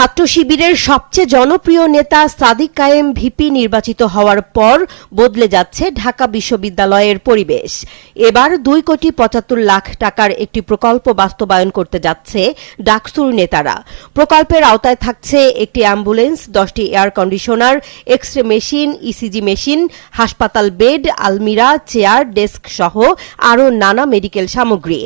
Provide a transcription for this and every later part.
ছাত্র শিবিরের সবচেয়ে জনপ্রিয় নেতা সাদিক কায়েম ভিপি নির্বাচিত হওয়ার পর বদলে যাচ্ছে ঢাকা বিশ্ববিদ্যালয়ের পরিবেশ। এবার দুই কোটি পঁচাত্তর লাখ টাকার একটি প্রকল্প বাস্তবায়ন করতে যাচ্ছে ডাকসুর নেতারা। প্রকল্পের আওতায় থাকছে একটি অ্যাম্বুলেন্স, দশটি air conditioner X ray machine, ECG machine, হাসপাতাল বেড, আলমিরা, চেয়ার, ডেস্ক সহ আরও নানা মেডিকেল সামগ্রী।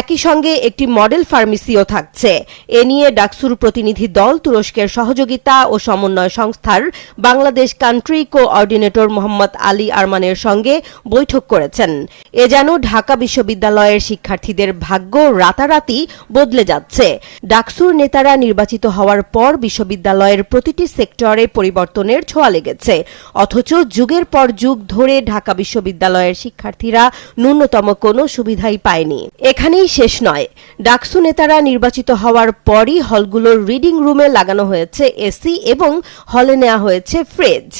একই সঙ্গে একটি মডেল ফার্মেসিও থাকছে। এ নিয়ে ডাকসুর প্রতিনিধি দল তুরস্কের সহযোগিতা ও সমন্বয় সংস্থার বাংলাদেশ কান্ট্রি কোঅর্ডিনেটর মোহাম্মদ আলী আরমানের সঙ্গে বৈঠক করেছেন। এ যেন ঢাকা বিশ্ববিদ্যালয়ের শিক্ষার্থীদের ভাগ্য রাতারাতি বদলে যাচ্ছে। ডাকসুর নেতারা নির্বাচিত হওয়ার পর বিশ্ববিদ্যালয়ের প্রতিটি সেক্টরে পরিবর্তনের ছোঁয়া লেগেছে। অথচ যুগের পর যুগ ধরে ঢাকা বিশ্ববিদ্যালয়ের শিক্ষার্থীরা ন্যূনতম কোনো সুবিধাই পায়নি। এখানেই শেষ নয়। ডাকসু নেতারা নির্বাচিত হওয়ার পরই হলগুলোর রিডিং রুমে লাগানো হয়েছে এসি এবং হলে নেওয়া হয়েছে ফ্রিজ।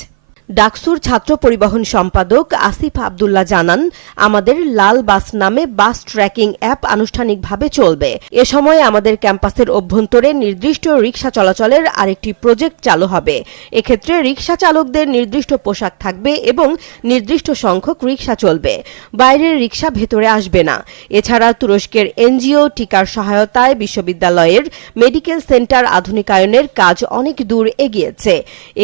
ডাকসুর ছাত্র পরিবহন সম্পাদক আসিফ আবদুল্লাহ জানান, আমাদের লাল বাস নামে বাস ট্র্যাকিং অ্যাপ আনুষ্ঠানিকভাবে চলবে। এ সময় আমাদের ক্যাম্পাসের অভ্যন্তরে নির্দিষ্ট রিক্সা চলাচলের আরেকটি প্রজেক্ট চালু হবে। এক্ষেত্রে রিক্সা চালকদের নির্দিষ্ট পোশাক থাকবে এবং নির্দিষ্ট সংখ্যক রিক্সা চলবে। বাইরের রিক্সা ভেতরে আসবে না। এছাড়া তুরস্কের এনজিও টিকার সহায়তায় বিশ্ববিদ্যালয়ের মেডিকেল সেন্টার আধুনিকায়নের কাজ অনেক দূর এগিয়েছে।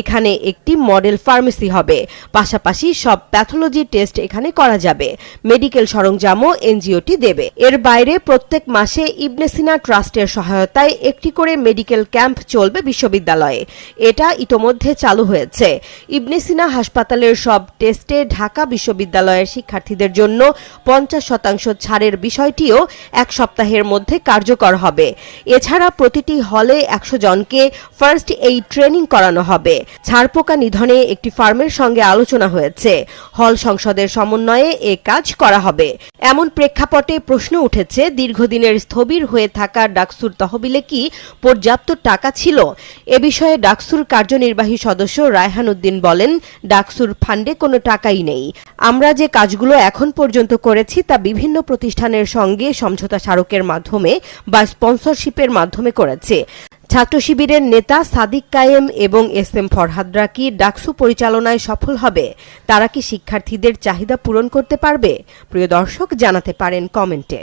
এখানে একটি মডেল ফার্মেসি হবে। পাশাপাশি সব প্যাথোলজি টেস্ট এখানে করা যাবে। মেডিকেল সরঞ্জামও এনজিওটি দেবে। এর বাইরে প্রত্যেক মাসে ইবনে সিনা ট্রাস্টের সহায়তায় একটি করে মেডিকেল ক্যাম্প চলবে বিশ্ববিদ্যালয়ে। এটা ইতোমধ্যে চালু হয়েছে। ইবনে সিনা হাসপাতালের সব টেস্টে ঢাকা বিশ্ববিদ্যালয়ের শিক্ষার্থীদের জন্য পঞ্চাশ শতাংশ ছাড়ের বিষয়টিও এক সপ্তাহের মধ্যে কার্যকর হবে। এছাড়া প্রতিটি হলে একশো জনকে ফার্স্ট এই ট্রেনিং করানো হবে। ছারপোকা নিধনে একটি ফার্মের সঙ্গে আলোচনা হয়েছে। হল সংসদের সমন্বয়ে এ কাজ করা হবে। এমন প্রেক্ষাপটে প্রশ্ন উঠেছে, দীর্ঘদিনের স্থবির হয়ে থাকা ডাকসুর তহবিলে কি পর্যাপ্ত টাকা ছিল? এ বিষয়ে ডাকসুর কার্যনির্বাহী সদস্য রায়হান উদ্দিন বলেন, ডাকসুর ফান্ডে কোনো টাকাই নেই। আমরা যে কাজগুলো এখন পর্যন্ত করেছি তা বিভিন্ন প্রতিষ্ঠানের সঙ্গে সমঝোতা স্মারকের মাধ্যমে বা স্পন্সরশিপের মাধ্যমে করেছে। ছাত্র শিবিরের নেতা সাদিক কায়েম এবং এস এম ফরহাদরা কি ডাকসু পরিচালনায় সফল হবে? তারা কি শিক্ষার্থীদের চাহিদা পূরণ করতে পারবে? প্রিয় দর্শক, জানাতে পারেন কমেন্টে।